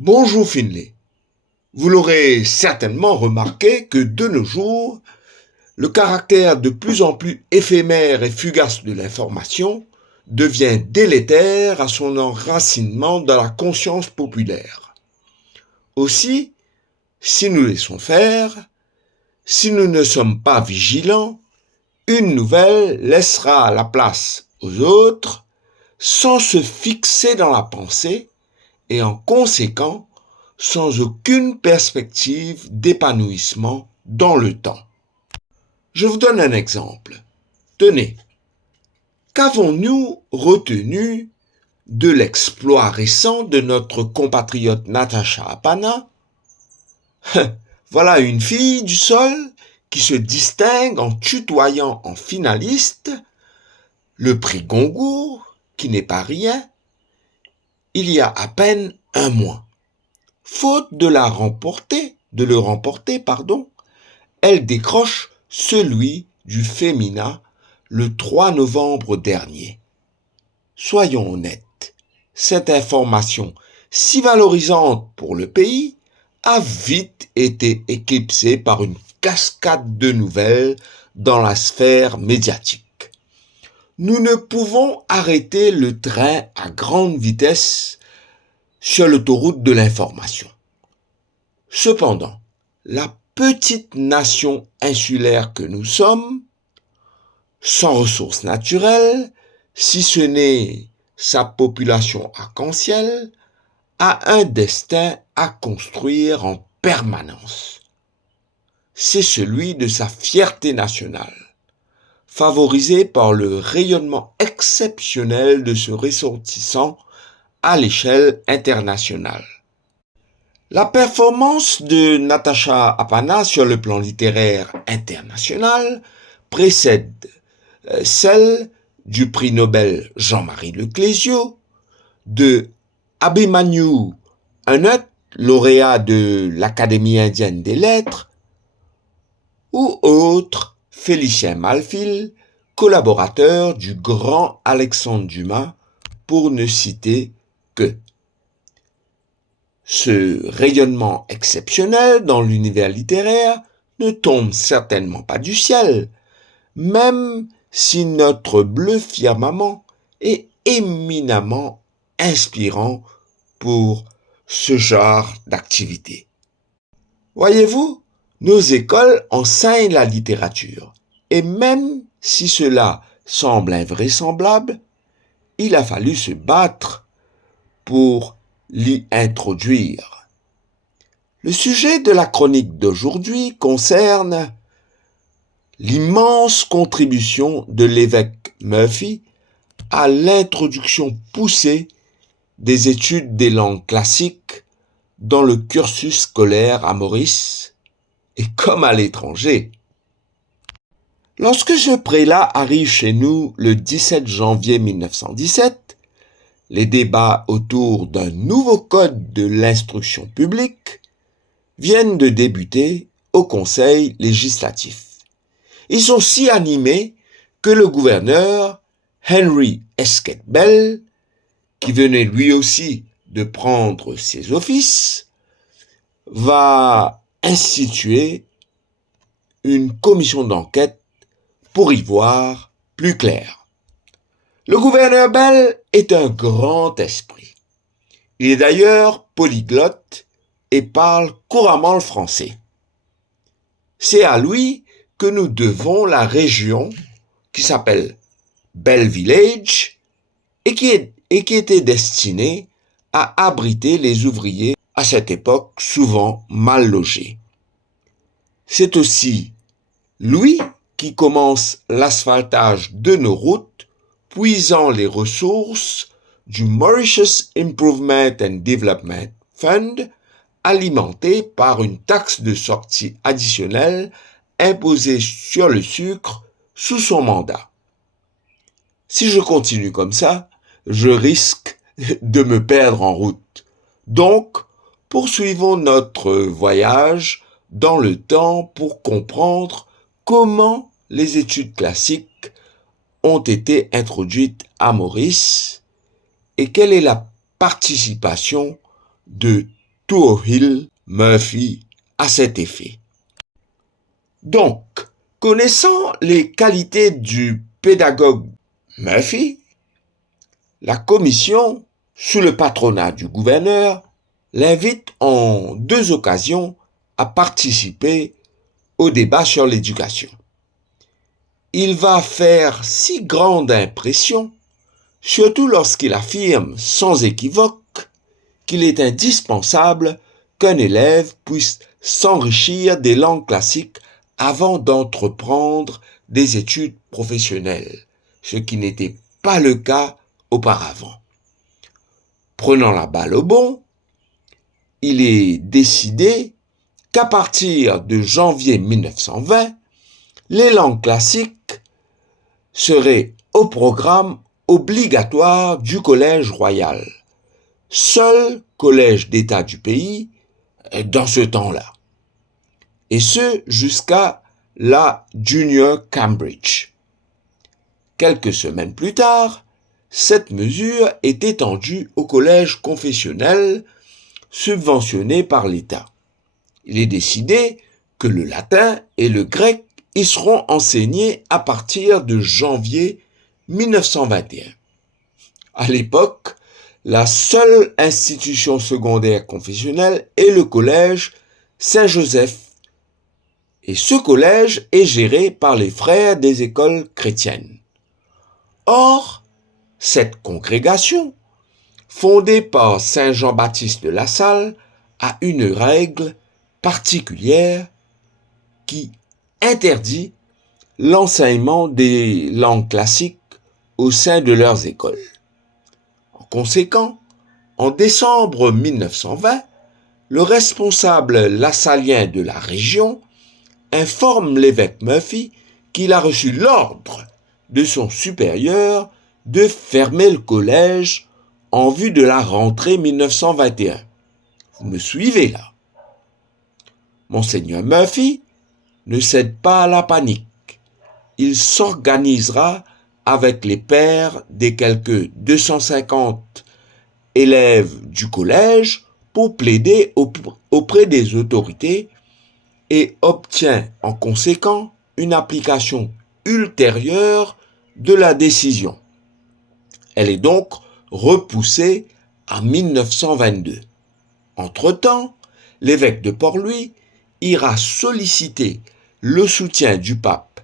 Bonjour Finlay. Vous l'aurez certainement remarqué que de nos jours, le caractère de plus en plus éphémère et fugace de l'information devient délétère à son enracinement dans la conscience populaire. Aussi, si nous laissons faire, si nous ne sommes pas vigilants, une nouvelle laissera la place aux autres sans se fixer dans la pensée et en conséquent sans aucune perspective d'épanouissement dans le temps. Je vous donne un exemple. Tenez, qu'avons-nous retenu de l'exploit récent de notre compatriote Natacha Apana? Voilà une fille du sol qui se distingue en tutoyant en finaliste le prix Goncourt, qui n'est pas rien, il y a à peine un mois. Faute de le remporter, elle décroche celui du féminin le 3 novembre dernier. Soyons honnêtes, cette information si valorisante pour le pays a vite été éclipsée par une cascade de nouvelles dans la sphère médiatique. Nous ne pouvons arrêter le train à grande vitesse sur l'autoroute de l'information. Cependant, la petite nation insulaire que nous sommes, sans ressources naturelles, si ce n'est sa population arc-en-ciel, a un destin à construire en permanence. C'est celui de sa fierté nationale, favorisée par le rayonnement exceptionnel de ce ressortissant à l'échelle internationale. La performance de Natacha Apana sur le plan littéraire international précède celle du prix Nobel Jean-Marie Leclésio, de Abhimanyu Unut, lauréat de l'Académie indienne des lettres, ou autre Félicien Malfil, collaborateur du grand Alexandre Dumas, pour ne citer que. Ce rayonnement exceptionnel dans l'univers littéraire ne tombe certainement pas du ciel, même si notre bleu firmament est éminemment inspirant pour ce genre d'activité. Voyez-vous, nos écoles enseignent la littérature, et même si cela semble invraisemblable, il a fallu se battre pour l'y introduire. Le sujet de la chronique d'aujourd'hui concerne l'immense contribution de l'évêque Murphy à l'introduction poussée des études des langues classiques dans le cursus scolaire à Maurice et comme à l'étranger. Lorsque ce prélat arrive chez nous le 17 janvier 1917, les débats autour d'un nouveau code de l'instruction publique viennent de débuter au Conseil législatif. Ils sont si animés que le gouverneur Henry Esquet Bell, qui venait lui aussi de prendre ses offices, va instituer une commission d'enquête pour y voir plus clair. Le gouverneur Bell est un grand esprit. Il est d'ailleurs polyglotte et parle couramment le français. C'est à lui que nous devons la région qui s'appelle Bell Village et qui était destinée à abriter les ouvriers à cette époque souvent mal logés. C'est aussi lui qui commence l'asphaltage de nos routes, puisant les ressources du Mauritius Improvement and Development Fund, alimenté par une taxe de sortie additionnelle imposée sur le sucre sous son mandat. Si je continue comme ça, je risque de me perdre en route. Donc, poursuivons notre voyage dans le temps pour comprendre comment les études classiques ont été introduites à Maurice et quelle est la participation de Toohill Murphy à cet effet. Donc, connaissant les qualités du pédagogue Murphy, la commission, sous le patronat du gouverneur, l'invite en 2 occasions à participer au débat sur l'éducation. Il va faire si grande impression, surtout lorsqu'il affirme sans équivoque qu'il est indispensable qu'un élève puisse s'enrichir des langues classiques avant d'entreprendre des études professionnelles, ce qui n'était pas le cas auparavant. Prenant la balle au bond, il est décidé qu'à partir de janvier 1920, les langues classiques seraient au programme obligatoire du Collège royal, seul collège d'État du pays dans ce temps-là, et ce jusqu'à la Junior Cambridge. Quelques semaines plus tard, cette mesure est étendue au collège confessionnel subventionné par l'État. Il est décidé que le latin et le grec y seront enseignés à partir de janvier 1921. À l'époque, la seule institution secondaire confessionnelle est le collège Saint-Joseph. Et ce collège est géré par les frères des écoles chrétiennes. Or, cette congrégation, fondée par Saint Jean-Baptiste de La Salle, a une règle particulière qui interdit l'enseignement des langues classiques au sein de leurs écoles. En conséquent, en décembre 1920, le responsable lassalien de la région informe l'évêque Murphy qu'il a reçu l'ordre de son supérieur de fermer le collège en vue de la rentrée 1921. Vous me suivez là? Monseigneur Murphy ne cède pas à la panique. Il s'organisera avec les pères des quelques 250 élèves du collège pour plaider auprès des autorités et obtient en conséquent une application ultérieure de la décision. Elle est donc repoussée à 1922. Entre-temps, l'évêque de Port-Louis ira solliciter le soutien du pape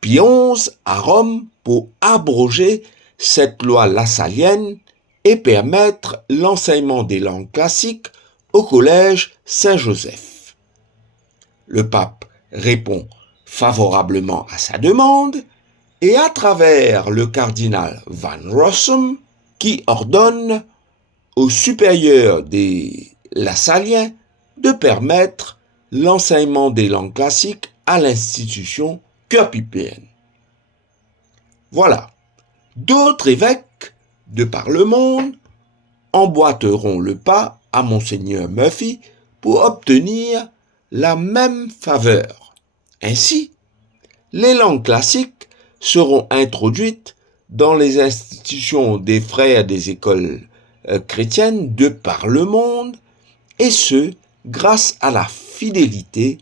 Pie XI à Rome pour abroger cette loi lassalienne et permettre l'enseignement des langues classiques au collège Saint-Joseph. Le pape répond favorablement à sa demande et à travers le cardinal Van Rossum qui ordonne au supérieur des Lassaliens de permettre l'enseignement des langues classiques à l'institution curpipéenne. Voilà, d'autres évêques de par le monde emboîteront le pas à Monseigneur Murphy pour obtenir la même faveur. Ainsi, les langues classiques seront introduites dans les institutions des frères des écoles chrétiennes de par le monde, et ce, grâce à la fidélité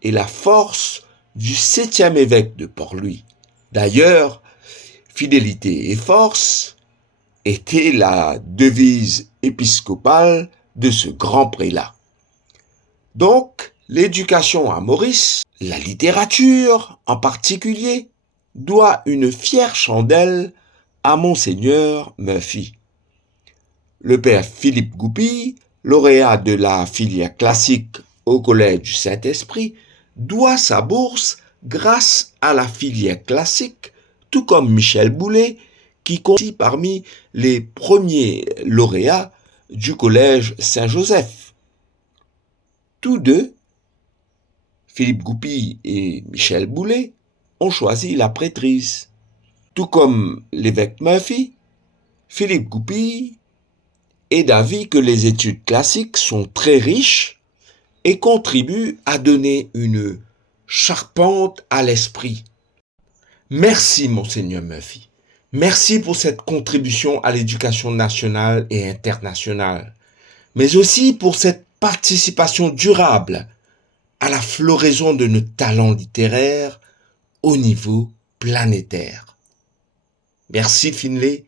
et la force du 7e évêque de Port-Louis. D'ailleurs, fidélité et force était la devise épiscopale de ce grand prélat. Donc, l'éducation à Maurice, la littérature en particulier, doit une fière chandelle à Monseigneur Murphy. Le père Philippe Goupil, lauréat de la filière classique au Collège du Saint-Esprit, doit sa bourse grâce à la filière classique, tout comme Michel Boulet, qui compte parmi les premiers lauréats du Collège Saint-Joseph. Tous deux, Philippe Goupil et Michel Boulet, ont choisi la prêtrise. Tout comme l'évêque Murphy, Philippe Goupil est d'avis que les études classiques sont très riches et contribuent à donner une charpente à l'esprit. Merci, Monseigneur Murphy. Merci pour cette contribution à l'éducation nationale et internationale, mais aussi pour cette participation durable à la floraison de nos talents littéraires au niveau planétaire. Merci Finlay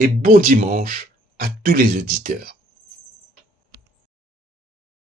et bon dimanche à tous les auditeurs.